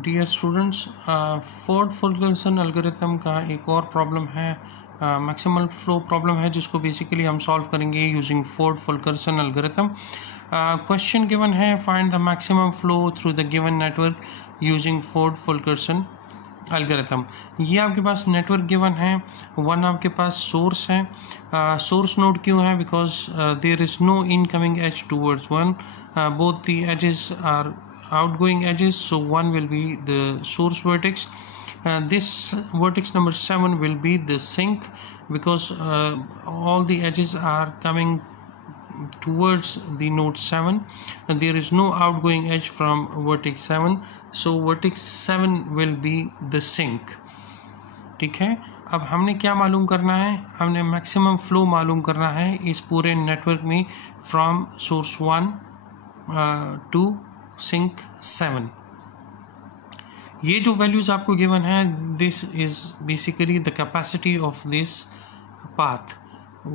Dear students, Ford Fulkerson algorithm का एक और प्रॉब्लम है, मैक्सिमल फ्लो प्रॉब्लम है, जिसको बेसिकली हम सॉल्व करेंगे using Ford Fulkerson algorithm. Question given है, find the maximum flow through the given network using Ford Fulkerson algorithm. ये आपके पास नेटवर्क गिवन है, वन आपके पास सोर्स है। सोर्स नोड क्यों है? Because there is no incoming edge towards one, both the edges are outgoing edges, so one will be the source vertex. This vertex number 7 will be the sink, because all the edges are coming towards the node 7 and there is no outgoing edge from vertex 7, so vertex 7 will be the sink. ठीक है, अब हमने क्या मालूम करना है? हमने maximum flow मालूम करना है इस पूरे नेटवर्क में फ्रॉम सोर्स 1 टू सिंक 7। ये जो वैल्यूज आपको गिवन है, this is basically the capacity of this path.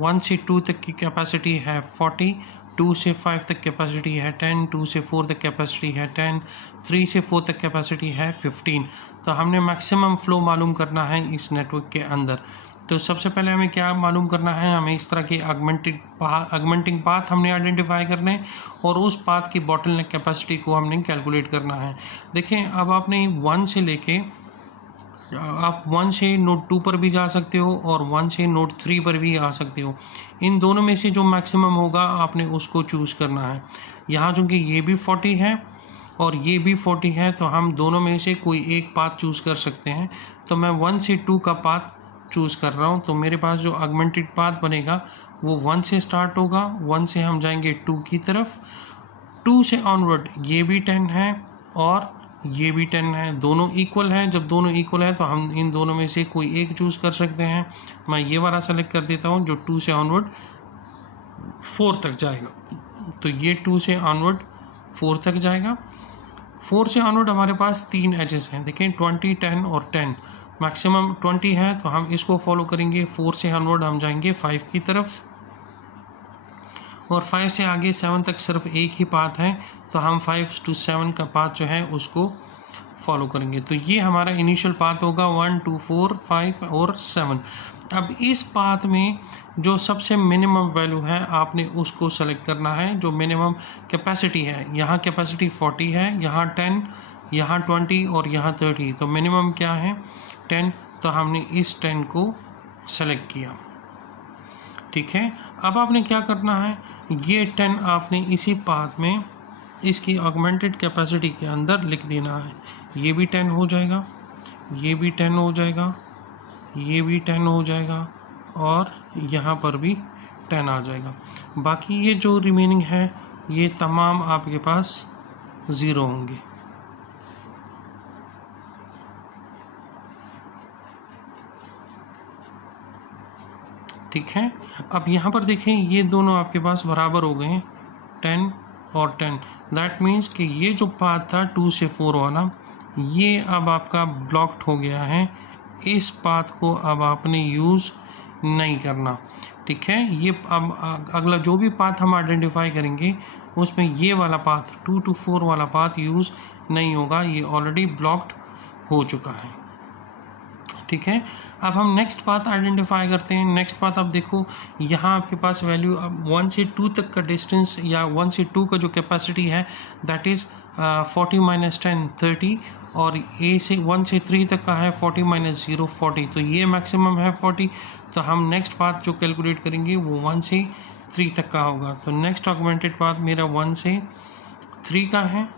1 से 2 तक की कैपेसिटी है 40, 2 से 5 तक कैपेसिटी है 10, 2 से 4 तक कैपेसिटी है 10, 3 से 4 तक कैपेसिटी है 15। तो हमने मैक्सिमम फ्लो मालूम करना है इस नेटवर्क के अंदर। तो सबसे पहले हमें क्या मालूम करना है? हमें इस तरह के ऑगमेंटिंग पाथ हमने आइडेंटिफाई करने हैं और उस पाथ की बॉटलनेक कैपेसिटी को हमने कैलकुलेट करना है। देखें, अब आपने 1 से लेके आप 1 से नोड 2 पर भी जा सकते हो और 1 से नोड 3 पर भी आ सकते हो। इन दोनों में से जो मैक्सिमम होगा आपने उसको चूज़ करना है। यहाँ चूँकि ये भी 40 है और ये भी 40 है, तो हम दोनों में से कोई एक पाथ चूज़ कर सकते हैं। तो मैं 1 से 2 का पाथ चूज़ कर रहा हूँ, तो मेरे पास जो ऑगमेंटेड पाथ बनेगा वो 1 से स्टार्ट होगा। 1 से हम जाएंगे 2 की तरफ, 2 से ऑनवर्ड ये भी 10 है और ये भी 10 है, दोनों इक्वल हैं। जब दोनों इक्वल है तो हम इन दोनों में से कोई एक चूज़ कर सकते हैं। मैं ये वाला सेलेक्ट कर देता हूँ जो 2 से ऑनवर्ड 4 तक जाएगा। तो ये 2 से ऑनवर्ड 4 तक जाएगा। 4 से ऑनवर्ड हमारे पास 3 एजेस हैं, देखें 20, 10 और 10। मैक्सिमम 20 है तो हम इसको फॉलो करेंगे। 4 से ऑनवर्ड हम जाएंगे 5 की तरफ और 5 से आगे 7 तक सिर्फ एक ही पाथ है, तो हम 5 to 7 का पाथ जो है उसको फॉलो करेंगे। तो ये हमारा इनिशियल पाथ होगा 1, 2, 4, 5 और 7। अब इस पाथ में जो सबसे मिनिमम वैल्यू है आपने उसको सेलेक्ट करना है, जो मिनिमम कैपेसिटी है। यहाँ कैपेसिटी 40 है, यहाँ 10, यहाँ 20 और यहाँ 30। तो मिनिमम क्या है? 10। तो हमने इस 10 को सेलेक्ट किया। ठीक है, अब आपने क्या करना है? ये 10 आपने इसी पाथ में इसकी ऑगमेंटेड कैपेसिटी के अंदर लिख देना है। ये भी 10 हो जाएगा, ये भी 10 हो जाएगा, ये भी 10 हो जाएगा और यहाँ पर भी 10 आ जाएगा। बाकी ये जो रिमेनिंग है ये तमाम आपके पास 0 होंगे। ठीक है, अब यहाँ पर देखें ये दोनों आपके पास बराबर हो गए, 10 और 10। दैट मीन्स कि ये जो पाथ था 2 से 4 वाला, ये अब आपका ब्लॉक्ड हो गया है। इस पाथ को अब आपने यूज़ नहीं करना। ठीक है, ये अब अगला जो भी पाथ हम आइडेंटिफाई करेंगे उसमें ये वाला पाथ 2 to 4 वाला पाथ यूज़ नहीं होगा, ये ऑलरेडी ब्लॉक्ड हो चुका है। ठीक है, अब हम नेक्स्ट पाथ आइडेंटिफाई करते हैं। नेक्स्ट पाथ अब देखो, यहाँ आपके पास वैल्यू अब 1 से 2 तक का डिस्टेंस या 1 से 2 का जो कैपेसिटी है दैट इज़ 40 - 10 30, और ए से 1 से 3 तक का है 40 - 0 40। तो ये मैक्सिमम है 40। तो हम नेक्स्ट पाथ जो कैलकुलेट करेंगे वो 1 से 3 तक का होगा। तो नेक्स्ट ऑगमेंटेड पाथ मेरा 1 से 3 का है।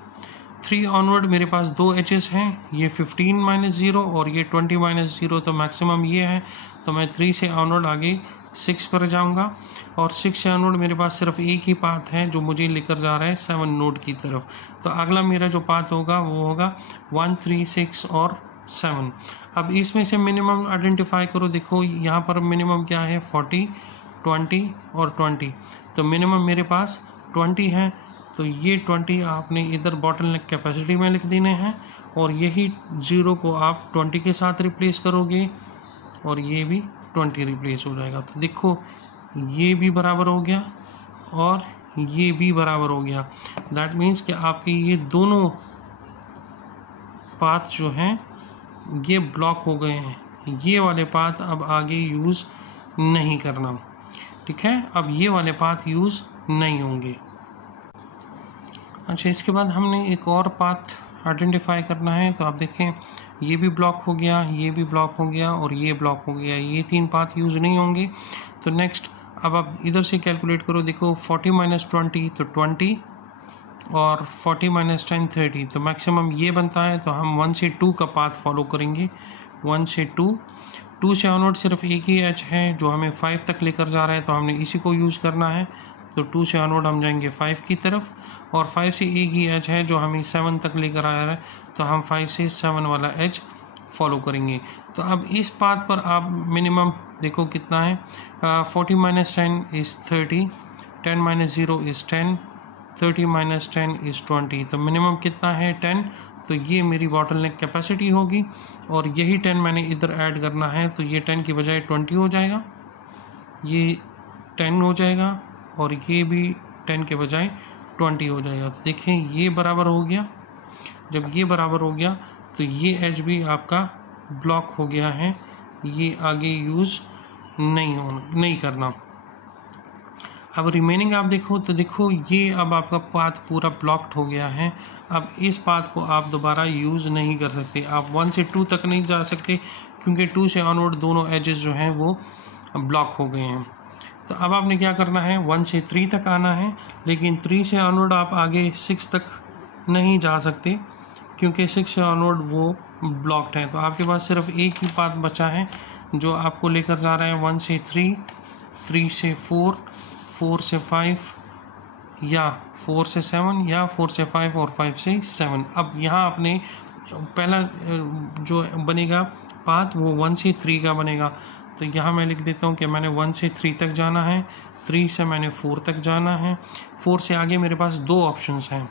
3 ऑनवर्ड मेरे पास 2 एचेस हैं, ये 15 - 0 और ये 20 - 0। तो मैक्सिमम ये है, तो मैं 3 से ऑनवर्ड आगे 6 पर जाऊंगा और 6 से ऑनवर्ड मेरे पास सिर्फ एक ही पाथ है जो मुझे लेकर जा रहा है 7 नोड की तरफ। तो अगला मेरा जो पाथ होगा वो होगा 1, 3, 6 और 7। अब इसमें से मिनिमम आइडेंटिफाई करो। देखो यहाँ पर मिनिमम क्या है? 40, 20 और 20। तो मिनिमम मेरे पास 20 है, तो ये 20 आपने इधर बॉटलनेक कैपेसिटी में लिख देने हैं और यही 0 को आप 20 के साथ रिप्लेस करोगे और ये भी 20 रिप्लेस हो जाएगा। तो देखो ये भी बराबर हो गया और ये भी बराबर हो गया। दैट मीन्स कि आपकी ये दोनों पाथ जो हैं ये ब्लॉक हो गए हैं, ये वाले पाथ अब आगे यूज़ नहीं करना, ठीक है। अब ये वाले पाथ यूज़ नहीं होंगे। अच्छा, इसके बाद हमने एक और पाथ आइडेंटिफाई करना है। तो आप देखें ये भी ब्लॉक हो गया, ये भी ब्लॉक हो गया और ये ब्लॉक हो गया, ये 3 पाथ यूज़ नहीं होंगे। तो नेक्स्ट अब आप इधर से कैलकुलेट करो, देखो 40 - 20 तो 20 और 40 - 10 30, तो मैक्सिमम ये बनता है। तो हम 1 से 2 का पाथ फॉलो करेंगे, 1 से 2 से ऑनवर्ड सिर्फ एक ही एच है जो हमें 5 तक लेकर जा रहा है, तो हमने इसी को यूज़ करना है। तो 2 से ऑनवर्ड हम जाएंगे 5 की तरफ, और 5 से एक ही एच है जो हमें 7 तक लेकर आ रहा है, तो हम 5 से 7 वाला एच फॉलो करेंगे। तो अब इस पाथ पर आप मिनिमम देखो कितना है, 40 - 10 इज़ 30, 10 - 0 इज़ 10, 30 - 10 इज़ 20, तो मिनिमम कितना है 10। तो ये मेरी बॉटलनेक कैपेसिटी होगी, और यही 10 मैंने इधर ऐड करना है, तो ये 10 की बजाय 20 हो जाएगा, ये 10 हो जाएगा, और ये भी 10 के बजाय 20 हो जाएगा। तो देखें ये बराबर हो गया। जब ये बराबर हो गया तो ये एच भी आपका ब्लॉक हो गया है, ये आगे यूज़ नहीं करना। अब रिमेनिंग आप देखो, तो देखो ये अब आपका पाथ पूरा ब्लॉक्ड हो गया है। अब इस पाथ को आप दोबारा यूज़ नहीं कर सकते, आप 1 से 2 तक नहीं जा सकते, क्योंकि 2 से ऑनवर्ड दोनों एजेस जो हैं वो ब्लॉक हो गए हैं। तो अब आपने क्या करना है, 1 से 3 तक आना है, लेकिन 3 से ऑनवर्ड आप आगे 6 तक नहीं जा सकते, क्योंकि 6 से ऑनवर्ड वो ब्लॉक्ड है। तो आपके पास सिर्फ एक ही पाथ बचा है जो आपको लेकर जा रहा है 1 से 3, 3 से 4, 4 से 5, या 4 से 7, या 4 से 5 और 5 से 7। अब यहाँ आपने पहला जो बनेगा पाथ वो 1 से 3 का बनेगा। तो यहाँ मैं लिख देता हूँ कि मैंने 1 से 3 तक जाना है, 3 से मैंने 4 तक जाना है, 4 से आगे मेरे पास 2 ऑप्शंस हैं,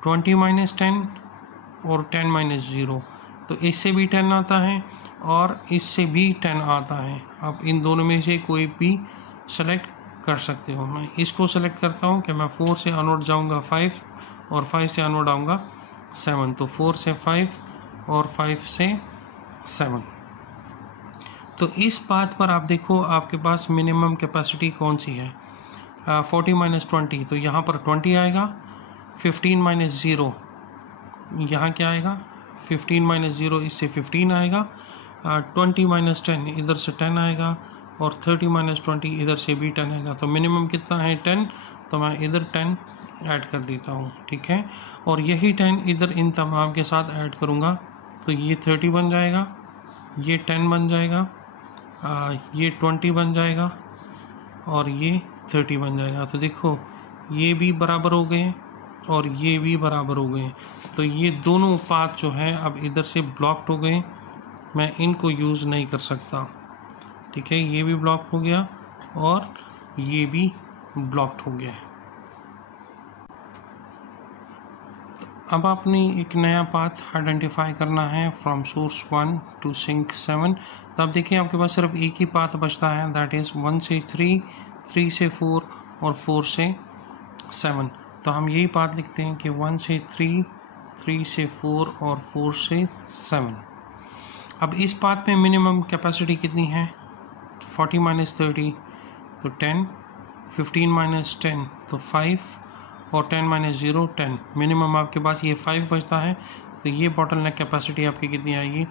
20 - 10 और 10 - 0। तो इससे भी 10 आता है और इससे भी 10 आता है। आप इन दोनों में से कोई भी सेलेक्ट कर सकते हो। मैं इसको सेलेक्ट करता हूँ कि मैं 4 से ऑनवर्ड जाऊँगा 5 और 5 से ऑनवर्ड आऊँगा 7। तो 4 से 5 और 5 से 7। तो इस पाथ पर आप देखो आपके पास मिनिमम कैपेसिटी कौन सी है, 40 - 20, तो यहाँ पर 20 आएगा, 15 - 0 यहाँ क्या आएगा, 15 - 0 इससे 15 आएगा, 20 - 10 इधर से 10 आएगा, और 30 - 20 इधर से भी 10 आएगा। तो मिनिमम कितना है 10, तो मैं इधर 10 ऐड कर देता हूँ, ठीक है। और यही 10 इधर इन तमाम के साथ ऐड करूँगा, तो ये 30 बन जाएगा, ये 10 बन जाएगा, ये 20 बन जाएगा, और ये 30 बन जाएगा। तो देखो ये भी बराबर हो गए और ये भी बराबर हो गए। तो ये दोनों पाथ जो हैं अब इधर से ब्लॉक्ड हो गए, मैं इनको यूज़ नहीं कर सकता, ठीक है। ये भी ब्लॉक हो गया और ये भी ब्लॉक्ड हो गया है। अब आपने एक नया पाथ आइडेंटिफाई करना है फ्रॉम सोर्स 1 टू सिंक 7। तो आप देखिए आपके पास सिर्फ एक ही पाथ बचता है, दैट इज़ 1 से 3, 3 से 4 और 4 से 7। तो हम यही पाथ लिखते हैं कि 1 से 3, 3 से 4 और 4 से 7। अब इस पाथ में मिनिमम कैपेसिटी कितनी है, 40 - 30 तो 10, 15 - 10 तो 5, और 10 - 0 10। मिनिमम आपके पास ये 5 बचता है, तो ये बॉटलनेक कैपेसिटी आपकी कितनी आएगी,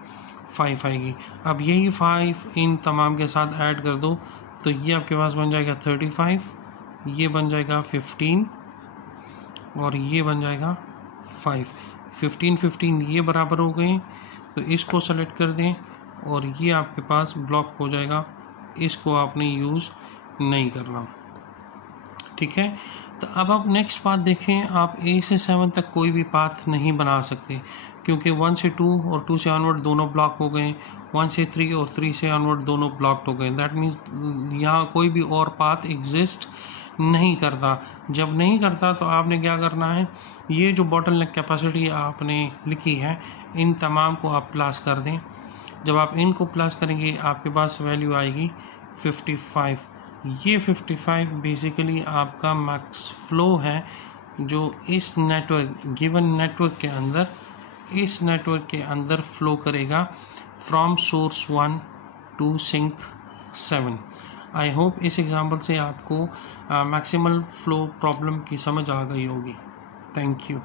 5 आएगी। अब यही 5 इन तमाम के साथ ऐड कर दो, तो ये आपके पास बन जाएगा 35, ये बन जाएगा 15, और ये बन जाएगा 5। 15 ये बराबर हो गए, तो इसको सेलेक्ट कर दें और ये आपके पास ब्लॉक हो जाएगा, इसको आपने यूज़ नहीं करना, ठीक है। तो अब आप नेक्स्ट पाथ देखें, आप A से 7 तक कोई भी पाथ नहीं बना सकते, क्योंकि 1 से 2 और 2 से ऑनवर्ड दोनों ब्लॉक हो गए, 1 से 3 और 3 से ऑनवर्ड दोनों ब्लॉक्ड हो गए। दैट मीन्स यहाँ कोई भी और पाथ एग्जिस्ट नहीं करता। जब नहीं करता तो आपने क्या करना है, ये जो बॉटलनेक कैपेसिटी आपने लिखी है इन तमाम को आप प्लस कर दें। जब आप इनको प्लस करेंगे आपके पास वैल्यू आएगी 55। ये 55 बेसिकली आपका मैक्स फ्लो है जो इस नेटवर्क गिवन नेटवर्क के अंदर इस नेटवर्क के अंदर फ्लो करेगा from source 1 to sink 7। I hope इस एग्जांपल से आपको मैक्सिमल फ्लो प्रॉब्लम की समझ आ गई होगी। Thank you.